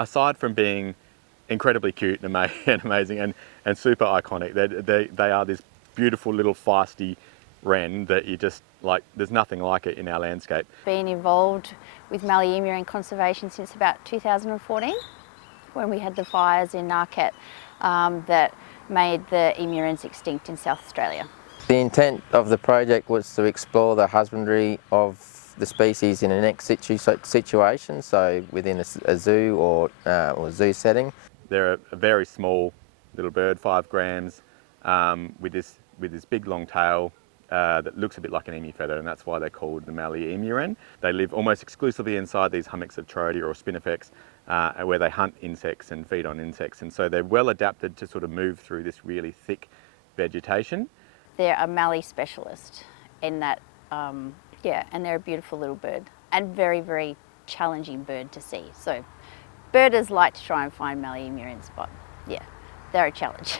aside from being incredibly cute and amazing and super iconic, they are this beautiful little feisty wren that you just like, there's nothing like it in our landscape. Been involved with Mallee emu-wren conservation since about 2014 when we had the fires in Narcat that made the emu-wrens extinct in South Australia. The intent of the project was to explore the husbandry of the species in an ex situ situation, so within a zoo or zoo setting. They're a very small little bird, 5 grams, with this big long tail that looks a bit like an emu feather, and that's why they're called the Mallee Emu-wren. They live almost exclusively inside these hummocks of Trodia or spinifex, where they hunt insects and feed on insects, and so they're well adapted to sort of move through this really thick vegetation. They're a Mallee specialist in that, yeah, and they're a beautiful little bird and very, very challenging bird to see. So birders like to try and find Mallee emu-wrens, but yeah, they're a challenge.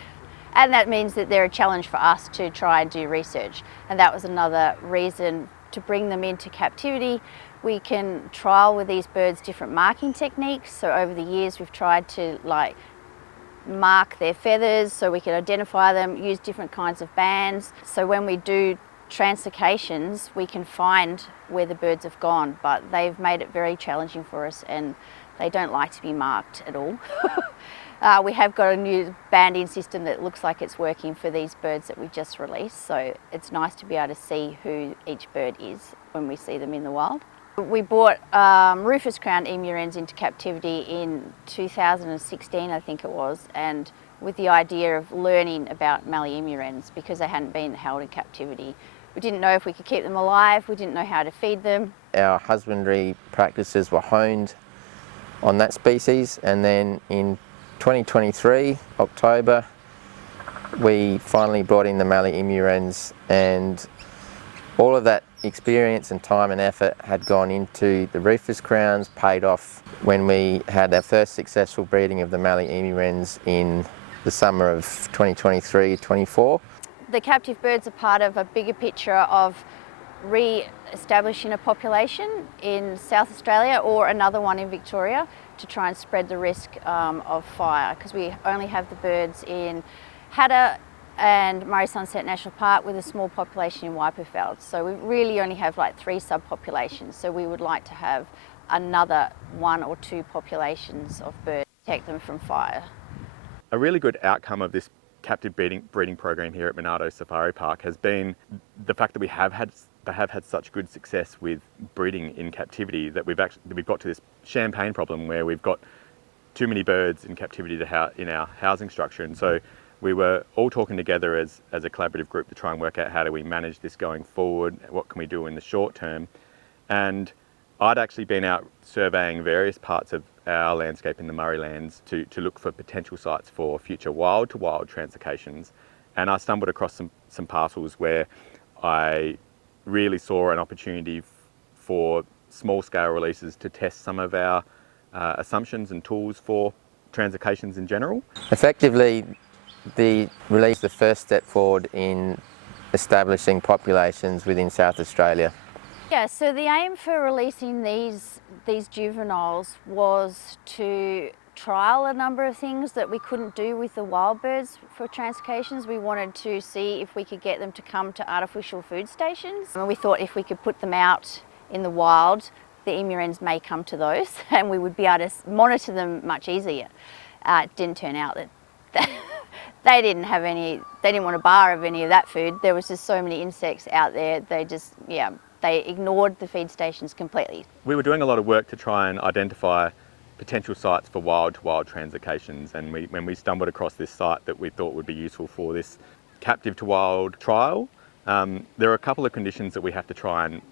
And that means that they're a challenge for us to try and do research. And that was another reason to bring them into captivity. We can trial with these birds different marking techniques. So over the years we've tried to mark their feathers so we can identify them, use different kinds of bands. So when we do translocations, we can find where the birds have gone, but they've made it very challenging for us and they don't like to be marked at all. We have got a new banding system that looks like it's working for these birds that we just released, so it's nice to be able to see who each bird is when we see them in the wild. We brought rufous-crowned emu-wrens into captivity in 2016, I think it was, and with the idea of learning about Mallee emu-wrens because they hadn't been held in captivity. We didn't know if we could keep them alive, we didn't know how to feed them. Our husbandry practices were honed on that species, and then in 2023, October, we finally brought in the Mallee emu-wrens, and all of that experience and time and effort had gone into the rufous crowns, paid off when we had our first successful breeding of the Mallee emu-wrens in the summer of 2023-24. The captive birds are part of a bigger picture of re-establishing a population in South Australia or another one in Victoria to try and spread the risk of fire, because we only have the birds in Hattah and Murray Sunset National Park with a small population in Waipufeld. So we really only have like 3 subpopulations, so we would like to have another 1 or 2 populations of birds to protect them from fire. A really good outcome of this captive breeding program here at Monarto Safari Park has been the fact that they have had such good success with breeding in captivity that we've got to this champagne problem where we've got too many birds in captivity in our housing structure, and so we were all talking together as a collaborative group to try and work out how do we manage this going forward, what can we do in the short term. And I'd actually been out surveying various parts of our landscape in the Murraylands to look for potential sites for future wild-to-wild translocations, and I stumbled across some parcels where I really saw an opportunity for small-scale releases to test some of our assumptions and tools for translocations in general. Effectively, the release is the first step forward in establishing populations within South Australia. Yeah, so the aim for releasing these juveniles was to trial a number of things that we couldn't do with the wild birds for translocations. We wanted to see if we could get them to come to artificial food stations. And we thought if we could put them out in the wild, the emu-wrens may come to those and we would be able to monitor them much easier. It didn't turn out that they didn't want a bar of any of that food. There was just so many insects out there, they ignored the feed stations completely. We were doing a lot of work to try and identify potential sites for wild-to-wild translocations, and when we stumbled across this site that we thought would be useful for this captive-to-wild trial, there are a couple of conditions that we have to try and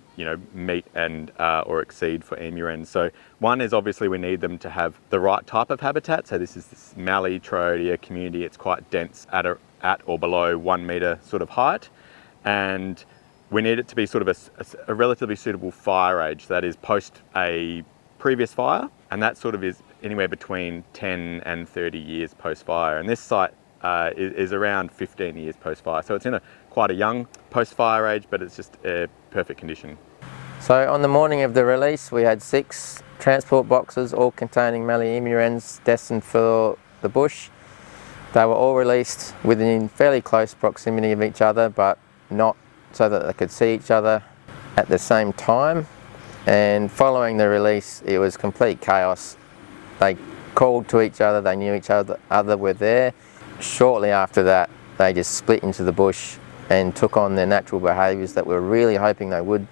meet and or exceed for emu-wrens. So one is obviously we need them to have the right type of habitat. So this is this Mallee Trodia community. It's quite dense at or below 1 metre sort of height, and we need it to be sort of a relatively suitable fire age, that is post a previous fire, and that sort of is anywhere between 10 and 30 years post-fire. And this site is around 15 years post-fire. So it's in quite a young post-fire age, but it's just a perfect condition. So on the morning of the release, we had 6 transport boxes, all containing Mallee Emu-wrens destined for the bush. They were all released within fairly close proximity of each other, but not so that they could see each other at the same time. And following the release, it was complete chaos. They called to each other, they knew each other were there. Shortly after that, they just split into the bush and took on their natural behaviours that we were really hoping they would,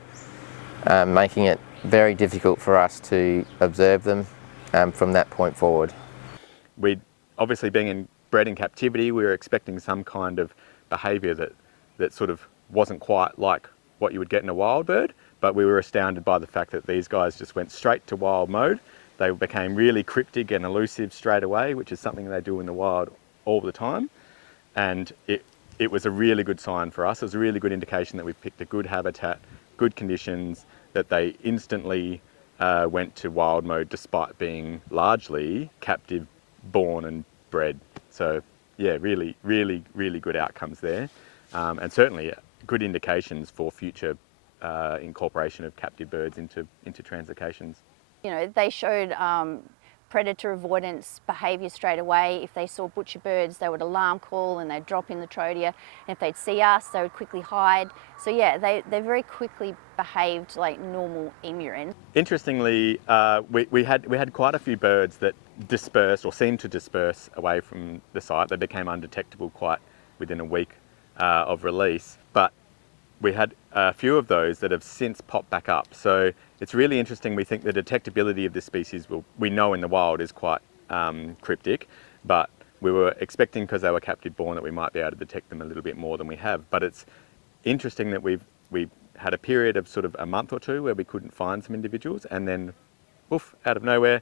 making it very difficult for us to observe them from that point forward. We obviously being bred in captivity, we were expecting some kind of behaviour that sort of wasn't quite like what you would get in a wild bird, but we were astounded by the fact that these guys just went straight to wild mode. They became really cryptic and elusive straight away, which is something they do in the wild all the time. And it was a really good sign for us. It was a really good indication that we've picked a good habitat, good conditions, that they instantly went to wild mode despite being largely captive born and bred. So yeah, really, really, really good outcomes there. And certainly good indications for future incorporation of captive birds into translocations. You know, they showed predator avoidance behaviour straight away. If they saw butcher birds, they would alarm call and they'd drop in the trodia. And if they'd see us, they would quickly hide. So yeah, they very quickly behaved like normal emu-wrens. Interestingly, we had quite a few birds that dispersed or seemed to disperse away from the site. They became undetectable quite within a week of release, but we had a few of those that have since popped back up. So it's really interesting. We think the detectability of this species we know in the wild is quite cryptic, but we were expecting, because they were captive born, that we might be able to detect them a little bit more than we have. But it's interesting that we had a period of sort of a month or two where we couldn't find some individuals, and then woof, out of nowhere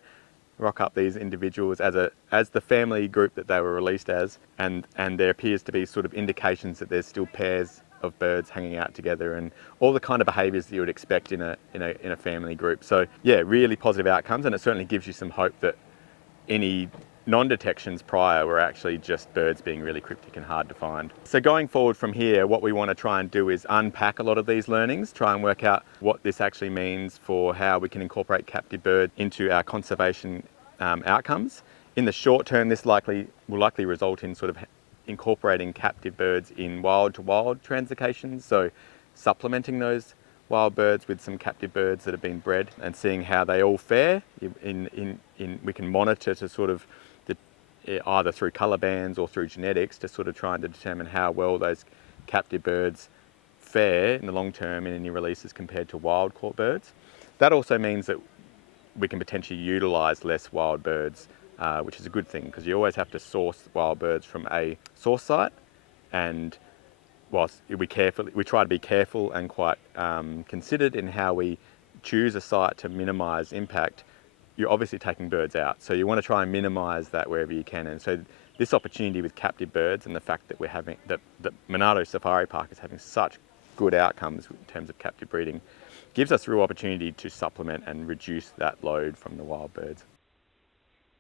rock up these individuals as the family group that they were released as, and there appears to be sort of indications that there's still pairs of birds hanging out together and all the kind of behaviours that you would expect in a family group. So yeah, really positive outcomes, and it certainly gives you some hope that any non-detections prior were actually just birds being really cryptic and hard to find. So going forward from here, what we want to try and do is unpack a lot of these learnings, try and work out what this actually means for how we can incorporate captive birds into our conservation outcomes. In the short term, this will likely result in sort of incorporating captive birds in wild-to-wild translocations, so supplementing those wild birds with some captive birds that have been bred and seeing how they all fare. We can monitor to sort of either through colour bands or through genetics to sort of trying to determine how well those captive birds fare in the long term in any releases compared to wild caught birds. That also means that we can potentially utilise less wild birds, which is a good thing, because you always have to source wild birds from a source site, and whilst we try to be careful and quite considered in how we choose a site to minimise impact, you're obviously taking birds out. So you want to try and minimise that wherever you can. And so this opportunity with captive birds and the fact that that Monarto Safari Park is having such good outcomes in terms of captive breeding gives us real opportunity to supplement and reduce that load from the wild birds.